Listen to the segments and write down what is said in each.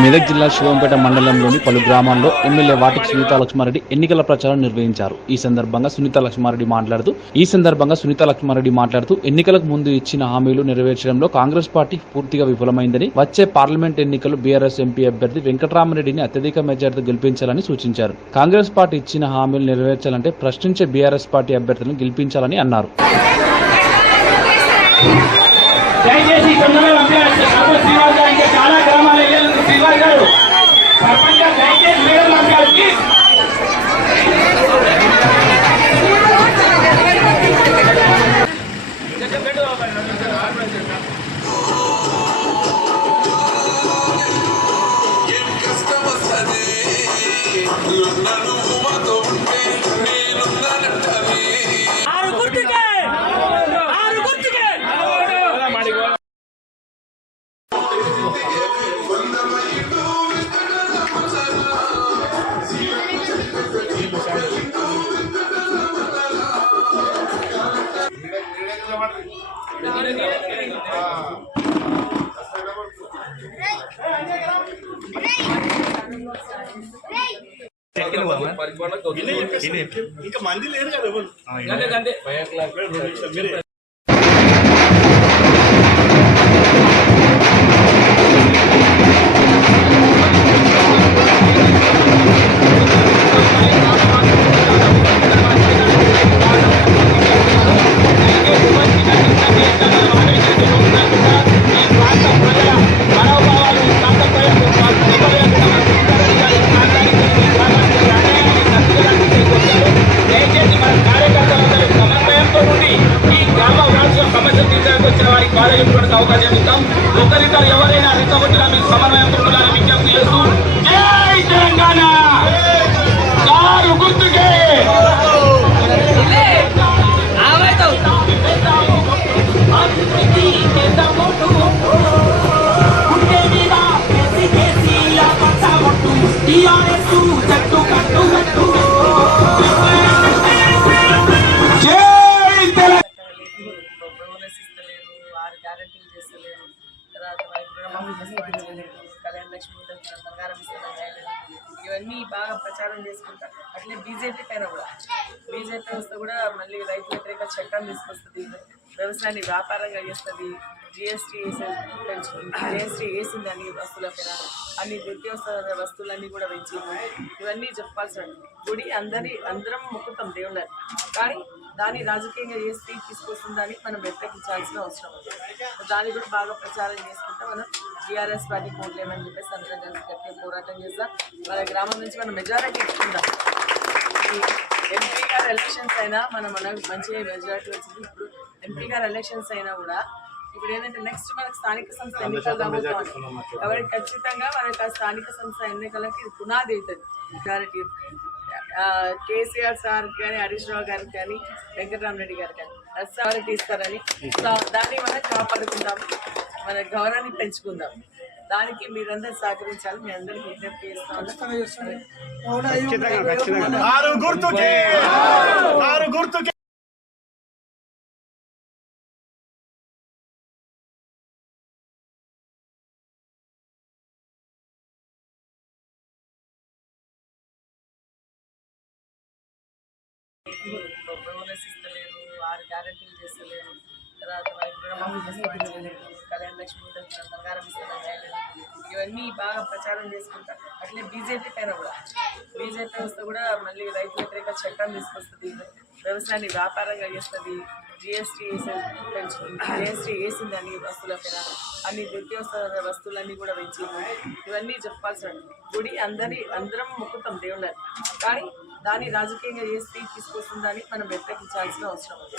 మెదక్ జిల్లా శివంపేట మండలంలోని పలు గ్రామాల్లో ఎమ్మెల్యే వాటికి సునీత లక్ష్మారెడ్డి ఎన్నికల ప్రచారం నిర్వహించారు. ఈ సందర్భంగా సునీత లక్ష్మారెడ్డి మాట్లాడుతూ ఈ సందర్భంగా సునీత లక్ష్మారెడ్డి మాట్లాడుతూ ఎన్నికలకు ముందు ఇచ్చిన హామీలు నెరవేర్చడంలో కాంగ్రెస్ పార్టీ పూర్తిగా విఫలమైందని వచ్చే పార్లమెంట్ ఎన్నికలు బీఆర్ఎస్ ఎంపీ అభ్యర్థి వెంకటరామరెడ్డిని అత్యధిక మెజార్టీతో గెలిపించాలని సూచించారు. కాంగ్రెస్ పార్టీ ఇచ్చిన హామీలు నెరవేర్చాలంటే ప్రశ్నించే బీఆర్ఎస్ పార్టీ అభ్యర్థులను గెలిపించాలని అన్నారు. దయచేసి ఇంకా మంది లేరు కదా ఇవన్నీ బాగా ప్రచారం చేసుకుంటారు అట్లే బీజేపీ పైన కూడా. బీజేపీ వస్తే కూడా మళ్ళీ రైతు వ్యతిరేక చట్టం తీసుకొస్తుంది. వ్యవసాయాన్ని వ్యాపారంగా చేస్తుంది. జిఎస్టీ పెంచుతుంది జిఎస్టీ వేసింది అన్ని వస్తువుల పైన. అన్ని నిత్యావసర వస్తువులన్నీ కూడా పెంచింది. ఇవన్నీ చెప్పాల్సిన గుడి అందరి అందరం మొక్కుతాం దేవుళ్ళని. కానీ దాన్ని రాజకీయంగా ఏ తీసుకొస్తుందని మనం వ్యతిరేకించాల్సిన అవసరం ఉంది. దాన్ని కూడా బాగా ప్రచారం చేసుకుంటే మనం టీఆర్ఎస్ పార్టీ కోట్లేమని చెప్పేసి అందరం కలిసి గట్టిగా పోరాటం చేద్దాం మన గ్రామం నుంచి మనం మెజారిటీ ఇచ్చుకుందాం ఎంపీ గారు ఎలక్షన్స్ అయినా మనం మన మంచిగా మెజారిటీ వచ్చింది. ఇప్పుడు ఎంపీ గారు ఎలక్షన్స్ అయినా కూడా ఇప్పుడు ఏంటంటే నెక్స్ట్ మనకు స్థానిక సంస్థ ఎన్నికలు రాబోతున్నాయి కాబట్టి ఖచ్చితంగా మనకు ఆ స్థానిక సంస్థ ఎన్నికలకి ఇది పునాది అవుతుంది. మెజారిటీ కేసీఆర్ సార్ కానీ హరీష్ రావు గారికి కానీ వెంకటరామరెడ్డి గారు కానీ. అథారిటీ ఇస్తారని. సో దాన్ని మనం కాపాడుకుందాం మన గౌరవాన్ని పెంచుకుందాం. దానికి మీరందరూ సహకరించాలి మీ అందరికి విజ్ఞప్తి చేస్తాను. ఆరు గుర్తుకే! ఆరు గుర్తుకే! బోనస్ ఇస్తలేరు ఆరు గ్యారెంటీలు చేస్తలేరు. తర్వాత కళ్యాణ లక్ష్మి బంగారం ఇవన్నీ బాగా ప్రచారం చేసుకుంటారు అట్లే బీజేపీ పైన కూడా. బీజేపీ వస్తే కూడా మళ్ళీ రైతు వ్యతిరేక చట్టం తీసుకొస్తుంది. వ్యవసాయాన్ని వ్యాపారంగా చేస్తుంది. జిఎస్టీ పెంచుతుంది జిఎస్టీ వేసింది అన్ని వస్తువుల పైన. అన్ని నిత్యవసర వస్తువులన్నీ కూడా పెంచింది. ఇవన్నీ చెప్పాల్సిన గుడి అందరి అందరం మొక్కుతాం దేవుళ్ళని. కానీ దాన్ని రాజకీయంగా ఏ స్పీచ్ తీసుకొస్తుందని మనం వ్యతిరేకించాల్సిన అవసరం ఉంది.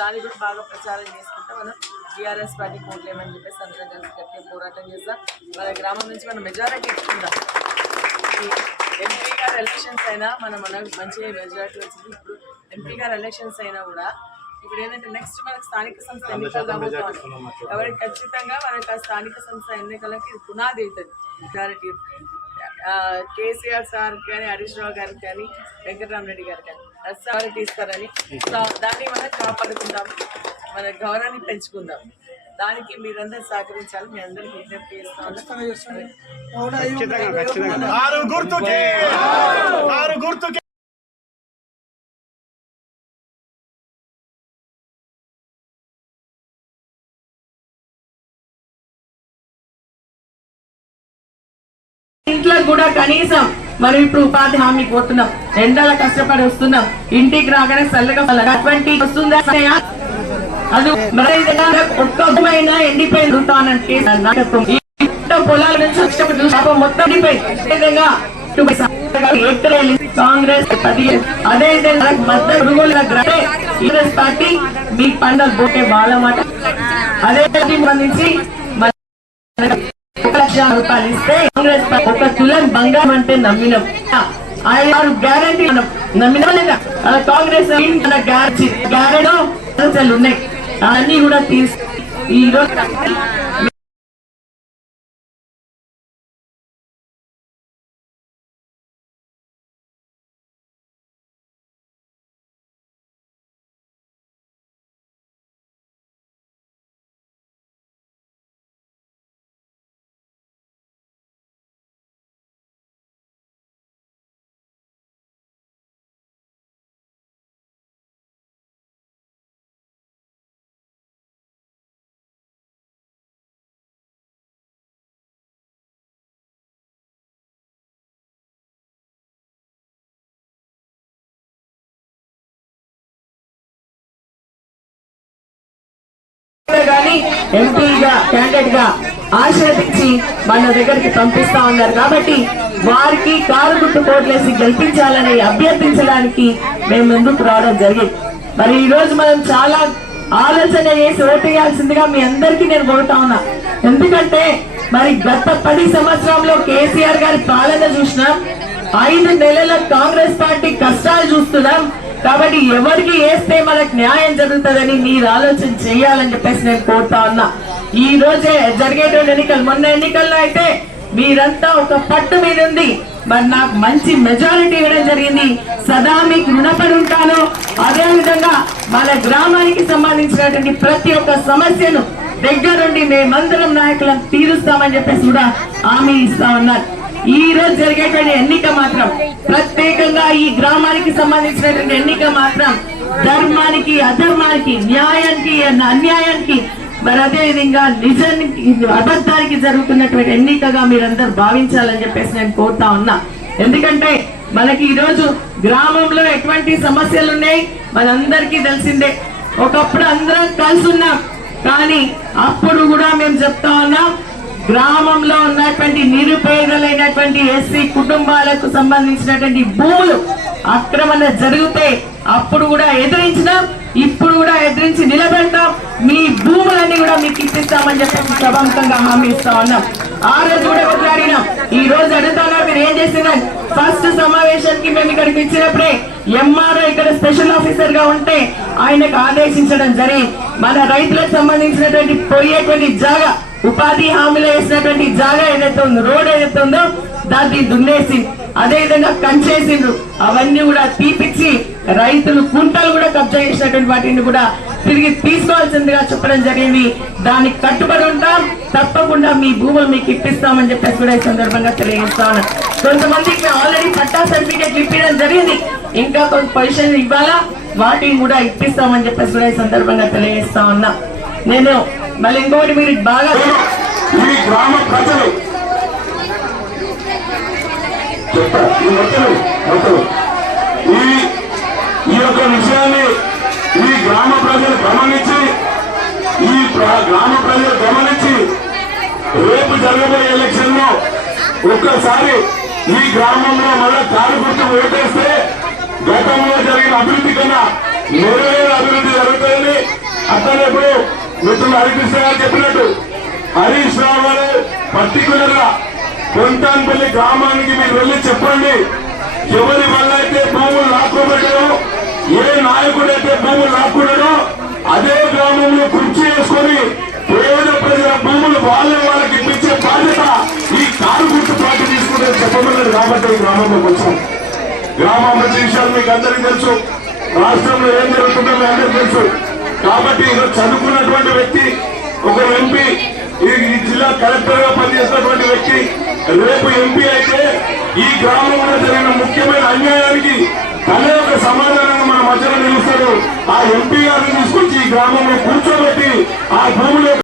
దాన్ని కూడా బాగా ప్రచారం చేసుకుంటే మనం టీఆర్ఎస్ పార్టీ కోట్లేమని చెప్పేసి అందరం కలిసి గట్టిగా పోరాటం చేద్దాం మన గ్రామం నుంచి మనం మెజారిటీ ఇచ్చుకుందాం ఎంపీ గారు ఎలక్షన్స్ అయినా మనం మన మంచిగా మెజారిటీ వచ్చింది. ఇప్పుడు ఎంపీ గారు ఎలక్షన్స్ అయినా కూడా ఇప్పుడు ఏంటంటే నెక్స్ట్ మనకు స్థానిక సంస్థ ఎన్నికలు కాబట్టి ఖచ్చితంగా మనకు ఆ స్థానిక సంస్థ ఎన్నికలకి ఇది పునాది అవుతుంది. మెజారిటీ కేసీఆర్ సార్ కానీ హరీష్ రావు గారికి కానీ వెంకటరామరెడ్డి గారు కానీ అథారిటీ ఇస్తారని సో దాన్ని మనం కాపాడుకుందాం. మన గౌరవాన్ని పెంచుకుందాం. దానికి మీరందరూ సహకరించాలి మీ అందరికి విజ్ఞప్తి చేస్తాను ఇంట్లో కూడా కనీసం మనం ఇప్పుడు ఉపాధి హామీకి పోతున్నాం ఎండల కష్టపడి వస్తున్నాం. ఇంటికి రాగానే చల్లగా అటువంటి వస్తుందా అది ఒక్కమైన ఎండిపోయింది. పొలాల నుంచి వచ్చినప్పుడు పాపం మొత్తం ఎండిపోయింది. కాంగ్రెస్ అదే కాంగ్రెస్ పార్టీ మీ పండుగ పోతే బాల మాట. అదే సంబంధించి మన రూపాయలు ఇస్తే కాంగ్రెస్ ఒక తులం బంగారం అంటే నమ్మినాం. ఆరు గ్యారంటీ నమ్మిన కాంగ్రెస్ మన గ్యారంటీ? గ్యారెంటీ? ఉన్నాయి. అన్ని కూడా తీసి ఈ రోజు కానీ ఎంపీగా క్యాండిడేట్గా ఆశీర్వదించి మన దగ్గరికి పంపిస్తా ఉన్నారు. కాబట్టి వారికి కారు గుట్టు కోట్లేసి గెలిపించాలని అభ్యర్థించడానికి మేము ముందుకు రావడం జరిగింది. మరి ఈ రోజు మనం చాలా ఆలోచన చేసి ఓటేయాల్సిందిగా మీ అందరికీ నేను కోరుతా ఉన్నా. ఎందుకంటే మరి గత పది సంవత్సరంలో కేసీఆర్ గారి పాలన చూసినాం. ఐదు నెలల కాంగ్రెస్ పార్టీ కష్టాలు చూస్తున్నాం. కాబట్టి ఎవరికి వేస్తే మనకు న్యాయం జరుగుతుందని మీరు ఆలోచన చేయాలని చెప్పేసి నేను కోరుతా ఉన్నా. ఈ రోజే జరిగేటువంటి ఎన్నికలు. మొన్న ఎన్నికల్లో అయితే మీరంతా ఒక పట్టు మీద ఉంది. మరి నాకు మంచి మెజారిటీ ఇవ్వడం జరిగింది. సదా మీకు రుణపడి ఉంటాను. అదే విధంగా మన గ్రామానికి సంబంధించినటువంటి ప్రతి ఒక్క సమస్యను దగ్గరుండి మేమందరం నాయకులను తీరుస్తామని చెప్పేసి కూడా హామీ ఇస్తా ఉన్నారు. ఈ రోజు జరిగేటువంటి ఎన్నిక మాత్రం ప్రత్యేకంగా ఈ గ్రామానికి సంబంధించినటువంటి ఎన్నిక మాత్రం ధర్మానికి అధర్మానికి న్యాయానికి అన్యాయానికి మరి అదే విధంగా నిజానికి అబద్ధానికి జరుగుతున్నటువంటి ఎన్నికగా మీరందరూ భావించాలని చెప్పేసి నేను కోరుతా ఉన్నా. ఎందుకంటే మనకి ఈ రోజు గ్రామంలో ఎటువంటి సమస్యలు ఉన్నాయి? మనందరికీ తెలిసిందే. ఒకప్పుడు అందరం కలిసి ఉన్నాం. కానీ అప్పుడు కూడా మేము చెప్తా ఉన్నాం గ్రామంలో ఉన్నటువంటి నిరుపేదలైనటువంటి ఎస్సీ కుటుంబాలకు సంబంధించినటువంటి భూములు ఆక్రమణ జరిగితే అప్పుడు కూడా ఎదిరించినాం ఇప్పుడు కూడా ఎదిరించి నిలబెడతాం. మీ భూములన్నీ కూడా మీకు ఇప్పిస్తామని చెప్పి సభాముఖంగా హామీ ఇస్తా ఉన్నాం. ఆ రోజు కూడా కొట్లాడినాం. ఈ రోజు అడుగుతానా మీరు ఏం చేస్తున్నారు? ఫస్ట్ సమావేశానికి మేము ఇక్కడికి ఇచ్చినప్పుడే ఎంఆర్ఓ ఇక్కడ స్పెషల్ ఆఫీసర్గా ఉంటే ఆయనకు ఆదేశించడం జరిగింది. మన రైతులకు సంబంధించినటువంటి పోయేటువంటి జాగా ఉపాధి హామీలో వేసినటువంటి జాగా ఏదైతే ఉందో రోడ్ ఏదైతే ఉందో దాన్ని దున్నేసి అదే విధంగా కంచేసిండ్రు. అవన్నీ కూడా తీపిచ్చి రైతులు కుంటలు కూడా కబ్జా చేసినటువంటి వాటిని కూడా తిరిగి తీసుకోవాల్సిందిగా చెప్పడం జరిగింది. దానికి కట్టుబడి ఉంటాం. తప్పకుండా మీ భూములు మీకు ఇప్పిస్తామని చెప్పేసి కూడా ఈ సందర్భంగా తెలియజేస్తాను కొంతమందికి ఆల్రెడీ పట్టా సర్టిఫికేట్ ఇప్పించడం జరిగింది. ఇంకా కొంత పొజిషన్ ఇవ్వాలా? వాటిని కూడా ఇప్పిస్తామని చెప్పేసి కూడా ఈ సందర్భంగా తెలియజేస్తా ఉన్నా. నేను మళ్ళీ ఇంకోటి మీరు బాగా ఈ గ్రామ ప్రజలు. ఈ ఈ యొక్క విషయాన్ని ఈ గ్రామ ప్రజలు గమనించి ఈ గ్రామ ప్రజలు గమనించి రేపు జరగబోయే ఎలక్షన్లో ఒక్కసారి ఈ గ్రామంలో మళ్ళా కారు గుర్తు ఓటేస్తే గతంలో జరిగిన అభివృద్ధి కన్నా మెరుగైన అభివృద్ధి జరుగుతుంది. అట్లనే ఇప్పుడు మిత్రులు హరికృష్ణ గారు చెప్పినట్టు హరీష్ రావు గారు పర్టికులర్గా కొంటాన్పల్లి గ్రామానికి మీరు వెళ్ళి చెప్పండి. ఎవరి వల్ల అయితే భూములు లాక్కోబెట్టడో ఏ నాయకుడు అయితే భూములు లాక్కున్నాడో అదే గ్రామంలో కుర్చీ వేసుకొని పేద ప్రజల భూములు వాళ్ళ వాళ్ళకి ఇప్పించే బాధ్యత ఈ కారు గుర్తు పార్టీ తీసుకుంటే చెప్పమన్నది కాబట్టి ఈ గ్రామంలోకి వచ్చాం. గ్రామాభివృద్ధి విషయాలు మీకు అందరికీ తెలుసు. రాష్ట్రంలో ఏం జరుగుతుందో మీ అందరికీ తెలుసు. కాబట్టి ఈరోజు చదువుకున్నటువంటి వ్యక్తి ఒక కలెక్టర్గా పనిచేసినటువంటి వ్యక్తి రేపు ఎంపీ అయితే ఈ గ్రామంలో జరిగిన ముఖ్యమైన అన్యాయానికి తనే ఒక సమాధానాన్ని మన మధ్యలో నిలుస్తాడు. ఆ ఎంపీ గారిని తీసుకొచ్చి ఈ గ్రామంలో కూర్చోబెట్టి ఆ భూమిలో